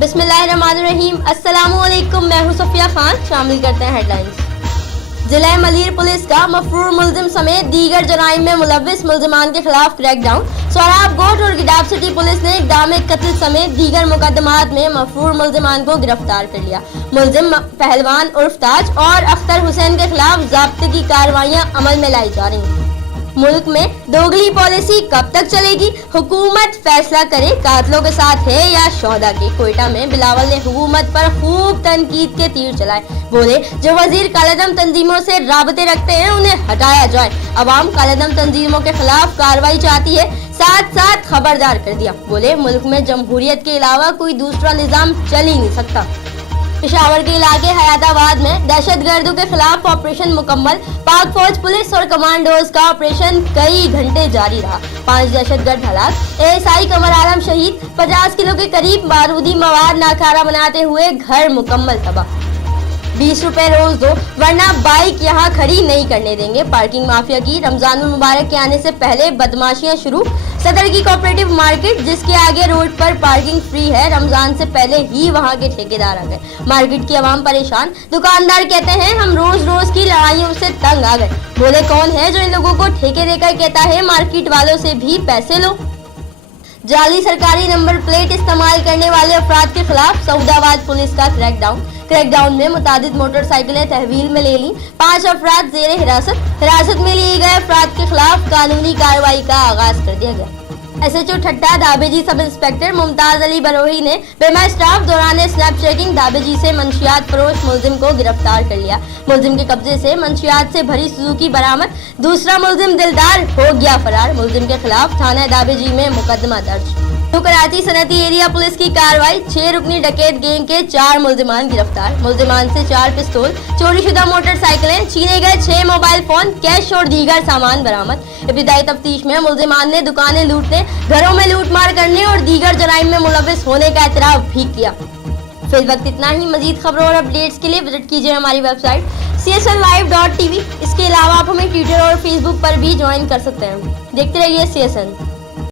बिस्मिल्लाहिर्रहमानिर्रहीम। अस्सलामुअलैकुम, मैं हूं सफिया खान। शामिल करते हैं हेडलाइंस। जिला मलीर पुलिस का मफरूर मुलजिम समेत दीगर जराइम में मुलव्विस मुलजिमान के खिलाफ क्रैकडाउन। सोराब गोट और गिडाब सिटी पुलिस ने इक़दाम कत्ल समेत दीगर मुकदमात में मफरूर मुलजिमान को गिरफ्तार कर लिया। मुलजिम पहलवान उर्फ ताज और अख्तर हुसैन के खिलाफ ज़ाब्ते की कार्रवाइयां अमल में लाई जा रही हैं। मुल्क में दोगली पॉलिसी कब तक चलेगी? हुकूमत फैसला करे कातलों के साथ है या शौदा के। कोयटा में बिलावल ने हुकूमत पर खूब तनकीद के तीर चलाए। बोले, जो वजीर कालेदम तंजीमों से राबते रखते हैं उन्हें हटाया जाए। अवाम कालेदम तंजीमों के खिलाफ कार्रवाई चाहती है, साथ साथ खबरदार कर दिया। बोले, मुल्क में जमहूरियत के अलावा कोई दूसरा निजाम चल ही नहीं सकता। पेशावर के इलाके हयाताबाद में दहशतगर्दों के खिलाफ ऑपरेशन मुकम्मल। पाक फौज पुलिस और कमांडोज का ऑपरेशन कई घंटे जारी रहा। 5 दहशतगर्द हलाक। एएसआई कमर आलम शहीद। 50 किलो के करीब बारूदी मवाद नाकारा बनाते हुए घर मुकम्मल तबाह। 20 रुपए रोज दो वरना बाइक यहाँ खड़ी नहीं करने देंगे। पार्किंग माफिया की रमजान मुबारक के आने से पहले बदमाशियां शुरू। सदर की कोऑपरेटिव मार्केट जिसके आगे रोड पर पार्किंग फ्री है, रमजान से पहले ही वहां के ठेकेदार आ गए। मार्केट की आवाम परेशान। दुकानदार कहते हैं हम रोज रोज की लड़ाइयों से तंग आ गए। बोले, कौन है जो इन लोगों को ठेके देकर कहता है मार्केट वालों से भी पैसे लो। जाली सरकारी नंबर प्लेट इस्तेमाल करने वाले अफराद के खिलाफ सऊदाबाद पुलिस का क्रैकडाउन में मुतादिद मोटरसाइकिलें तहवील में ले ली। 5 अफराद जेर हिरासत में लिए गए अफराद के खिलाफ कानूनी कार्रवाई का आगाज कर दिया गया। एसएचओ ठट्टा दाबेजी सब इंस्पेक्टर मुमताज अली बरोही ने बेमा स्टाफ दौरान स्नैप चेकिंग दाबेजी से मंशियात फरोश मुलजिम को गिरफ्तार कर लिया। मुलजिम के कब्जे से मंशियात से भरी सुजुकी बरामद। दूसरा मुलजिम दिलदार हो गया फरार। मुलजिम के खिलाफ थाना दाबेजी में मुकदमा दर्ज। तो कराची सनती एरिया पुलिस की कार्रवाई। 6 रुकनी डकैत गैंग के 4 मुलजिमान गिरफ्तार। मुलजिमान से 4 पिस्तौल, चोरीशुदा मोटरसाइकिलें, छीने गए 6 मोबाइल फोन, कैश और दीगर सामान बरामद। इब्तिदाई तफ्तीश में मुलजिमान ने दुकानें लूटने, घरों में लूटमार करने और दीगर जराइम में मुलव्विस होने का एतराफ भी किया। फिल वक्त इतना ही। मजीद खबरों और अपडेट्स के लिए विजिट कीजिए हमारी वेबसाइट csnlive.tv। इसके अलावा आप हमें ट्विटर और फेसबुक पर भी ज्वाइन कर सकते हैं। देखते रहिए CSN।